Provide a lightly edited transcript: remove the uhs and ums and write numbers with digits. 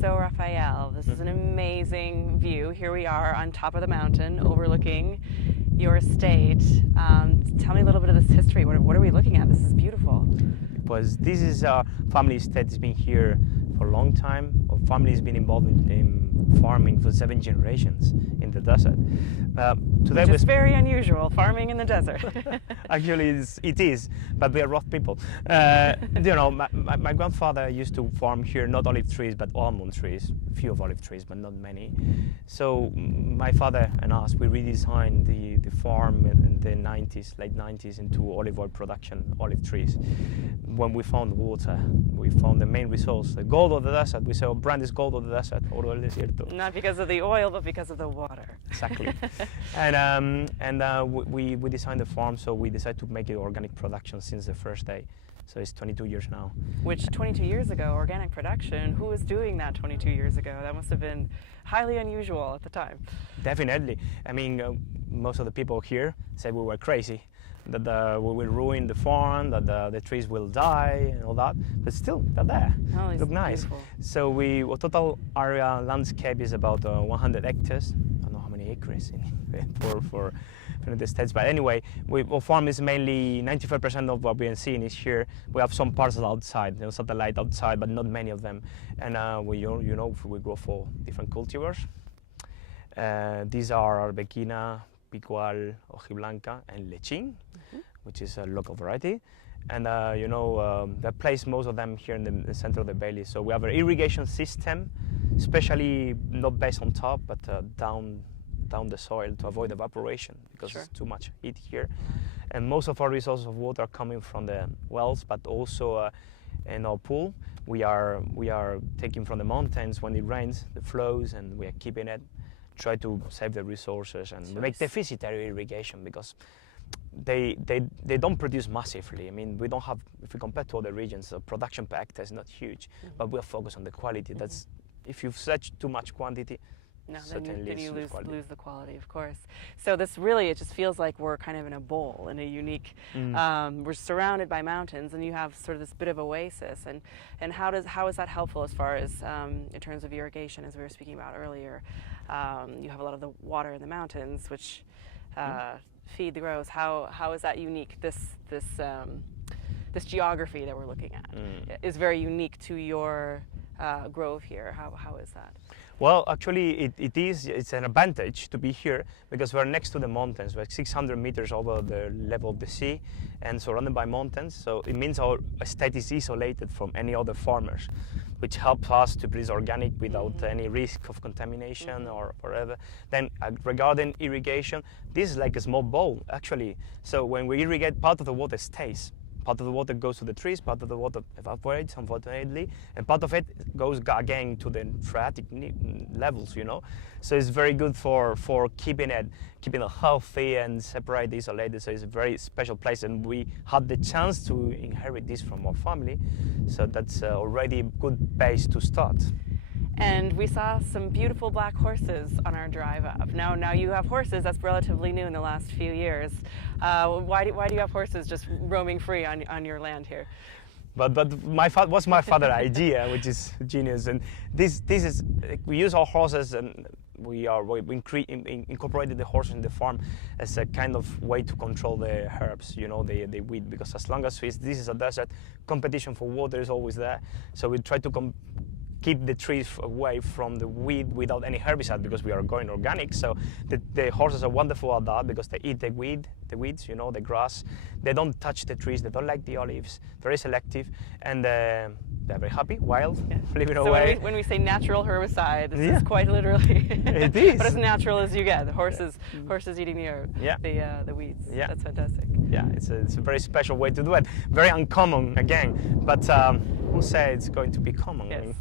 So Rafael, this is an amazing view. Here we are on top of the mountain overlooking your estate. Tell me a little bit of this history. What are we looking at? This is beautiful. Because this is a family estate that's been here for a long time. Our family has been involved in farming for 7 generations in the desert. Today Which is very unusual, farming in the desert. Actually, it is, but we are rough people. My grandfather used to farm here not olive trees, but almond trees. A few of olive trees, but not many. So my father and us, we redesigned the farm in the 90s, late 90s, into olive oil production, olive trees. When we found water, we found the main resource, the gold of the desert. We say, brand is gold of the desert, Oro Del Desierto. Not because of the oil, but because of the water. Exactly. We designed the farm, so we decided to make it organic production since the first day. So it's 22 years now. Which 22 years ago, organic production, who was doing that 22 years ago? That must have been highly unusual at the time. Definitely. I mean, most of the people here said we were crazy, that we will ruin the farm, that the trees will die and all that, but still, they're there. Oh, look nice. Beautiful. So our total area landscape is about 100 hectares. I don't know how many acres for the States, but anyway, our farm is mainly 95% of what we are seeing is here. We have some parcels outside, satellite outside, but not many of them. And we grow for different cultivars. These are Arbequina, Picual, Hojiblanca, and Lechín, which is a local variety. And they place most of them here in the center of the valley. So we have an irrigation system, especially not based on top, but down the soil to avoid evaporation, because It's too much heat here. And most of our resources of water are coming from the wells, but also in our pool. We are taking from the mountains when it rains, the flows, and we are keeping it. Try to save the resources and make deficitary irrigation, because they don't produce massively. I mean, we don't have, if we compare to other regions, the production per hectare is not huge, but we're focused on the quality. That's, if you set too much quantity, no, then you lose the quality, of course. So this really, it just feels like we're kind of in a bowl, in a unique, we're surrounded by mountains, and you have sort of this bit of oasis. And how is that helpful as far as in terms of irrigation, as we were speaking about earlier? You have a lot of the water in the mountains, which feed the groves. How is that unique? This geography that we're looking at is very unique to your grove here. How is that? Well, actually, it's an advantage to be here, because we're next to the mountains. We're 600 meters over the level of the sea and surrounded by mountains. So it means our estate is isolated from any other farmers, which helps us to produce organic without any risk of contamination or whatever. Then regarding irrigation, this is like a small bowl, actually. So when we irrigate, part of the water stays. Part of the water goes to the trees, part of the water evaporates, unfortunately, and part of it goes again to the phreatic levels, So it's very good for keeping it healthy and separate, isolated. So it's a very special place, and we had the chance to inherit this from our family. So that's already a good base to start. And we saw some beautiful black horses on our drive up. Now you have horses. That's relatively new in the last few years. Why do you have horses just roaming free on your land here? But was my father's idea, which is genius. And this is, we use our horses, and we incorporated the horses in the farm as a kind of way to control the herbs, the weed, because as long as this is a desert, competition for water is always there. So we try to keep the trees away from the weed without any herbicide, because we are going organic. So the horses are wonderful at that, because they eat the weeds, the grass. They don't touch the trees. They don't like the olives. Very selective, and they're very happy, wild, living away. So when we say natural herbicide, this is quite literally it is. But as natural as you get. The horses eating the weeds. Yeah. That's fantastic. Yeah, it's a very special way to do it. Very uncommon again, but who said it's going to be common? Yes. I mean,